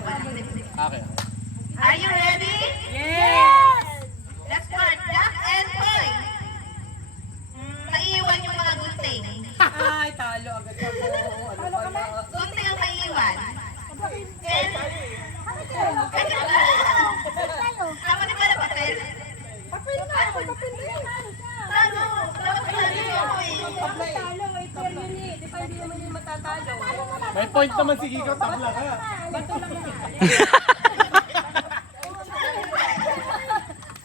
Okay. Are you ready? Yes! Let's start. Jack and Poy. Maiiwan yung mga gunting. Ay, talo agad ako. Ano ba na? Gunting ang maiiwan. And... Tama di ba na papel? Papel na! Papel na! Talo! Dapat talo ako eh. Talo, may fair yun eh. Di ba hindi naman yung matatalo? May point naman si Kiko, tabla ka. Bato lang yan.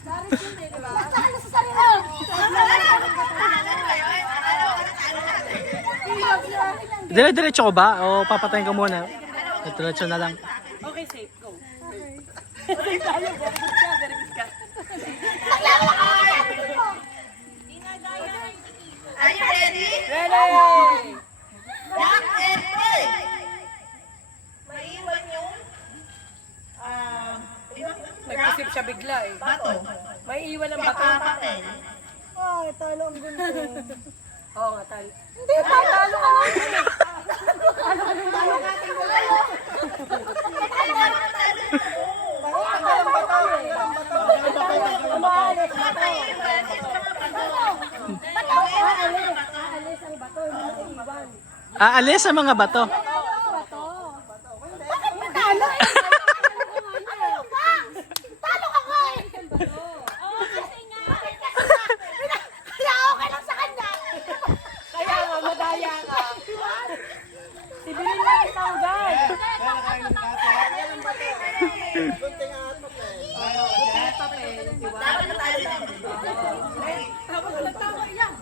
Saris yun eh, di ba? Talo sa sarili! Dire-diretso ko ba? O papatayin ko muna? Diretso na lang. Okay, safe. Go. Safe tayo. Very good ka. Very good ka. Are you ready? Ready! Jack and Poy. Maiiwan yung... Nag-isip siya bigla eh. bato. May iwan ang bato. Papel. Ay, talo ang gundo. Oo nga, talo. Hindi, talo ka lang. Aalis ang bato, hindi iwan. Aalis sa mga bato. Bakit mo talo? Talo ka nga eh. Kasi nga. Kaya okay lang sa kanya. Kaya nga, madaya ka. Sibilin lang ang tawag. Papel, di ba? Dapat na tayo din. Tapos nagtawa yan.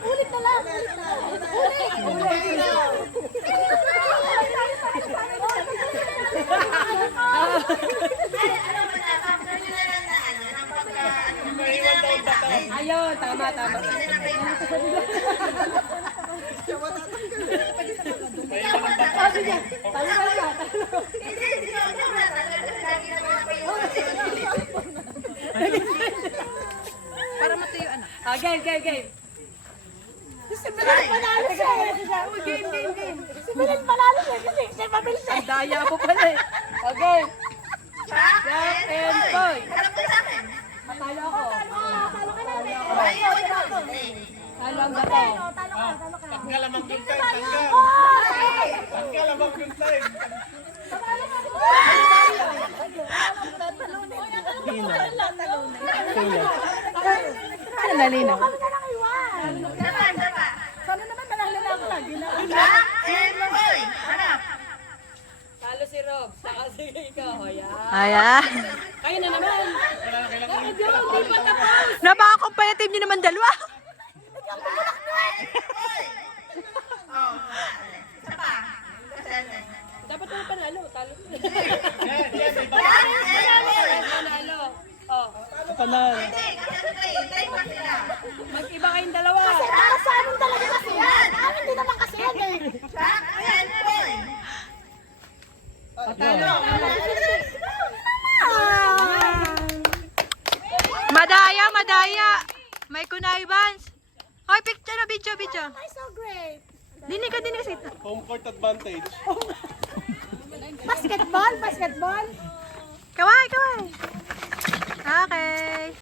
Ulit na lang. Ulit na lang. Ayun, tama, tama. Para matuyo, anak. Ah, game, game, game. Si Milan panalo siya eh. Game, game, game. Si Milan panalo siya kasi siya mabilis siya. Ang daya mo pala eh. Okay. Jack and Poy. Harap ka sa akin. Patalo ako. Talo ka na. Maiiwan yung gunting. Talo ang gato. Talo ka. Tanggalamang yung time, tanggal. Tanggalamang yung time. Ano nalinaw? Kami na lang iwan. Tama. Sana naman manalo na ako lagi na. Jack and Poy. Harap. Talo si Rob. Saka si ikaw. Ayan. Ayan. Kayo na naman. Hindi pa tapos. Napaka-competitive nyo naman dalawa. Oh. Isa pa. Dapat mo panalo. Talo. Jack and Poy. Panalo. Oh. Panalo. Hindi, kasi try mo sila. Mag-iba kayong dalawa. Para sa amin talaga kasi yan. Amin din naman kasi yan eh. Jack and Poy. Patalo. Madaya, madaya. May kunay Vans. Hoy, picture na, video. Ay, so great. Dinig ka. Home court advantage. Basketball. Kaway. Okay.